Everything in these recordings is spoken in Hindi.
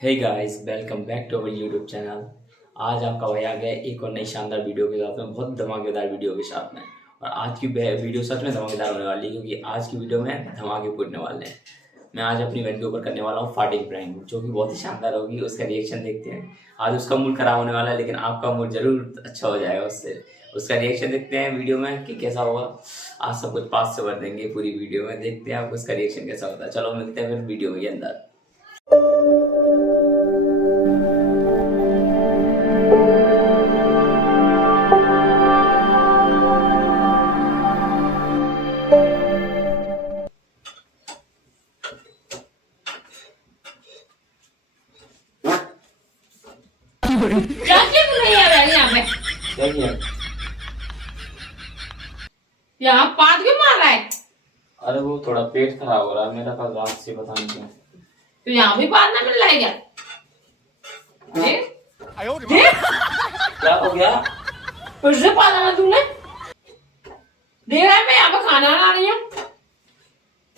Hey guys, welcome back to our YouTube channel. आज आपका भाई आ गया एक और नई शानदार वीडियो के साथ में, बहुत धमाकेदार वीडियो के साथ में। और आज की वीडियो सच में धमाकेदार होने वाली है, क्योंकि आज की वीडियो में धमाके फूटने वाले हैं। मैं आज अपनी बहन के ऊपर करने वाला हूँ फार्टिंग प्रैंक, जो कि बहुत ही शानदार होगी। उसका रिएक्शन देखते हैं। आज उसका मूड खराब होने वाला है, लेकिन आपका मूड जरूर अच्छा हो जाएगा उससे। उसका रिएक्शन देखते हैं वीडियो में कि कैसा होगा। आज सब कुछ पास से भर देंगे पूरी वीडियो में, देखते हैं आपको उसका रिएक्शन कैसा होता है। चलो मिलते हैं फिर वीडियो के अंदर। क्या क्यों नहीं आ रहा है यहाँ पे? देखिए, यहाँ पाद क्यों मार रहा है? अरे वो थोड़ा पेट खराब हो रहा है मेरा, कल रात से पता नहीं क्यों। तो यहाँ भी पाद ना मिल रहा है क्या? देख क्या हो गया? फिर से पाद आना तूने? देख रहा है मैं यहाँ पे खाना बना रही हूँ।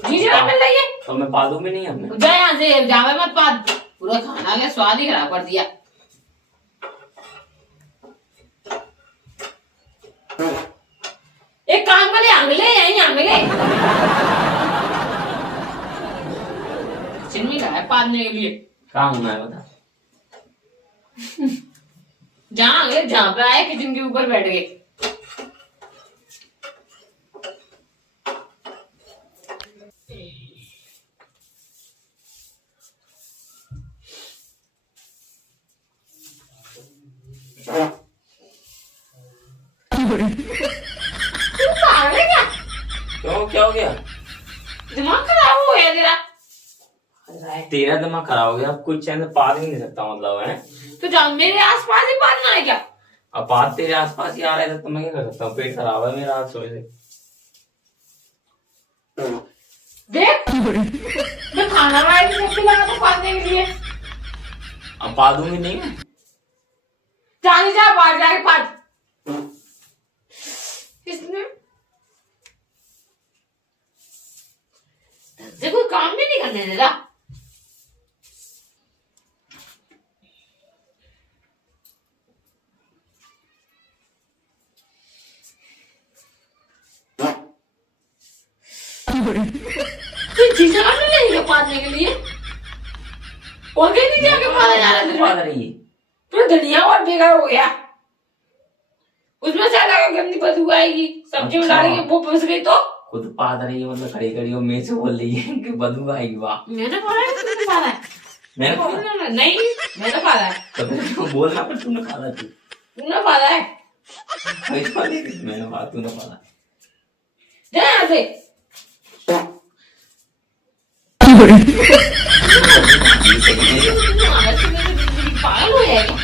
जी जरा मिल रही है। तो मैं पादू में नहीं हमने। जा यहाँ से, जावे मत पाद। पूरा खाना का स्वाद ही खराब कर दिया। एक काम करे, आंगले यहीं आंगले चिन्नी का है पादने के लिए। कहाँ होना है बता। जहाँ आंगले जहाँ पे आए किचन के ऊपर बैठ गए। तू पागल है क्या? क्यों, क्या हो गया? दिमाग खराब हो गया तेरा? तेरा दिमाग खराब हो गया। अब कुछ चैन से पाद ही नहीं सकता, मतलब है। तो जा मेरे आसपास ही पादना है क्या? अब पाद तेरे आसपास ही आ रहा है, तो मैं क्या कर सकता हूँ? पेट खराब है मेरा आज सुबह से। देख मैं खाना बनाने की सबसे लगा तो पादने के लिए। अब पादूंगी नहीं मैं। जाने जा बाहर जाके पाद। इसने से कोई काम भी नहीं करने देता। तू चीजें नहीं है पादने के लिए, और कहीं नहीं जाके पादा जा रहा है। पाद रही है। तो धनिया और बेकार हो गया, उसमें से अलग गंदी बदबू आएगी। सब्जी में डालेंगे वो फंस गई तो खुद पाद रही है, मतलब खड़ी खड़ी हो मेरे से बोल रही है कि बदबू आएगी। वाह, मैंने बोला है तुमने पादा है? मैंने बोला नहीं, मैंने पादा है। तो फिर बोलना, पर तूने पादा थी। तूने पादा है? मैंने पादा, तूने पादा। जा यहाँ से। पागल हो जाएगा।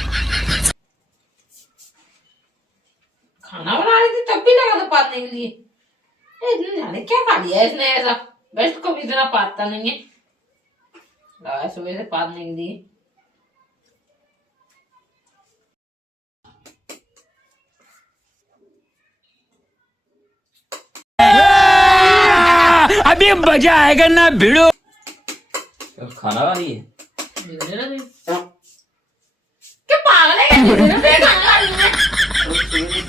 खाना बना रही थी तब भी लगा था पादने के लिए। इतने जाने क्या खा लिया इसने ऐसा। बेस्ट को भी इतना पादता नहीं है, लगा सुबह से पादने के लिए। अभी मजा आएगा ना भिड़ो। खाना खा रही है? क्या पागल है क्या? खाना खा रही है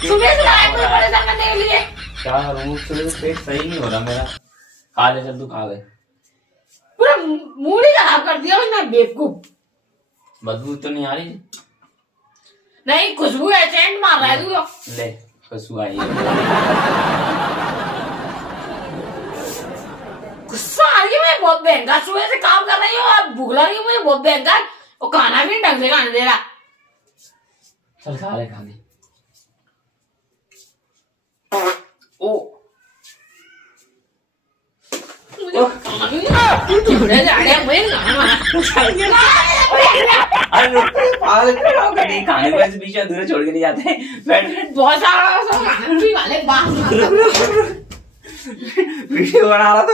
सुबह से लाया मुझे परेशान करने के लिए। क्या करूँ, सुबह से पेट सही नहीं हो रहा मेरा। खा ले, चल तू खा ले। पूरा मूड ही खराब कर दिया उसने, बेवकूफ। बदबू तो नहीं आ रही? नहीं, खुशबू है, सेंट मार रहा है तू तो। ले, खुशबू आई है। गुस्सा आ रही है मुझे बहुत भयंकर। सुबह से काम कर रही हूँ और भूख लग रही है मुझे बहुत भयंकर, और खाना भी ढंग से खाने दे रहा। चल खा ले, खा ले। ओ मुझे खाना भी नहीं, तू झूठे जा रहा है, मुझे खाना बना। पागल क्यों हो गई? खाने को ऐसे बीच में अधूरे छोड़ के नहीं जाते। बैठ बैठ। बहुत सारा खाना भी वाले बात। वीडियो बना रहा था,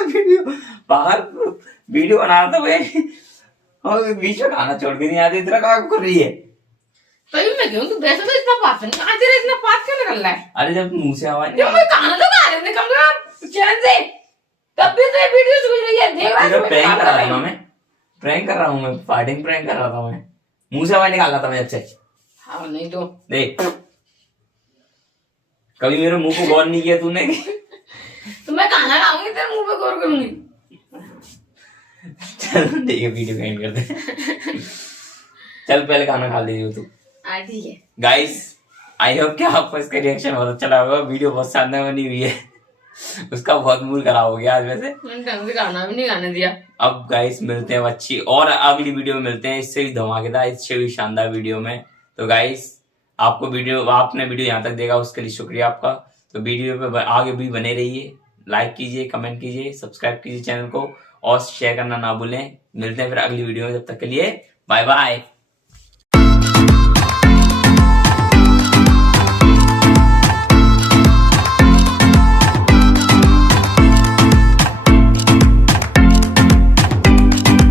वीडियो बना रहा था भाई, और बीच में खाना छोड़ के नहीं आती। इतना काम कर रही है। तभी मैं क्यों, तू वैसे तो इतना पास नहीं, आज तेरा इतना पास क्यों निकल रहा है? अरे जब मुंह से आवाज जब मैं खाना तो खा रहे थे कम से कम चैन से, तब भी तो ये वीडियो सुन रही है। देख रहा है प्रैंक करा रही हूं मैं। प्रैंक कर रहा हूँ मैं, फार्टिंग प्रैंक कर रहा था मैं, मुंह से आवाज निकाल रहा था मैं अच्छे। हाँ नहीं तो देख कभी मेरे मुंह को गौर नहीं किया तूने? तो मैं खाना खाऊंगी तेरे मुंह पे गौर करूंगी। चल ठीक है, वीडियो एंड कर दे। चल पहले खाना खा लीजिए तू। हाँ ठीक है गाइस आई होप कि आपको इसका रिएक्शन बहुत अच्छा लगा होगा। वीडियो बहुत शानदार बनी हुई है। उसका बहुत मूड खराब हो गया आज वैसे। मैंने ढंग से खाना भी नहीं खाने दिया। अब गाइस मिलते हैं अच्छी और अगली वीडियो में मिलते हैं, इससे भी धमाकेदार, इससे भी शानदार वीडियो में। तो गाइस आपने वीडियो यहाँ तक देखा उसके लिए शुक्रिया आपका। तो वीडियो पे आगे भी बने रहिए, लाइक कीजिए, कमेंट कीजिए, सब्सक्राइब कीजिए चैनल को और शेयर करना ना भूलें। मिलते हैं फिर अगली वीडियो में, जब तक के लिए बाय बाय।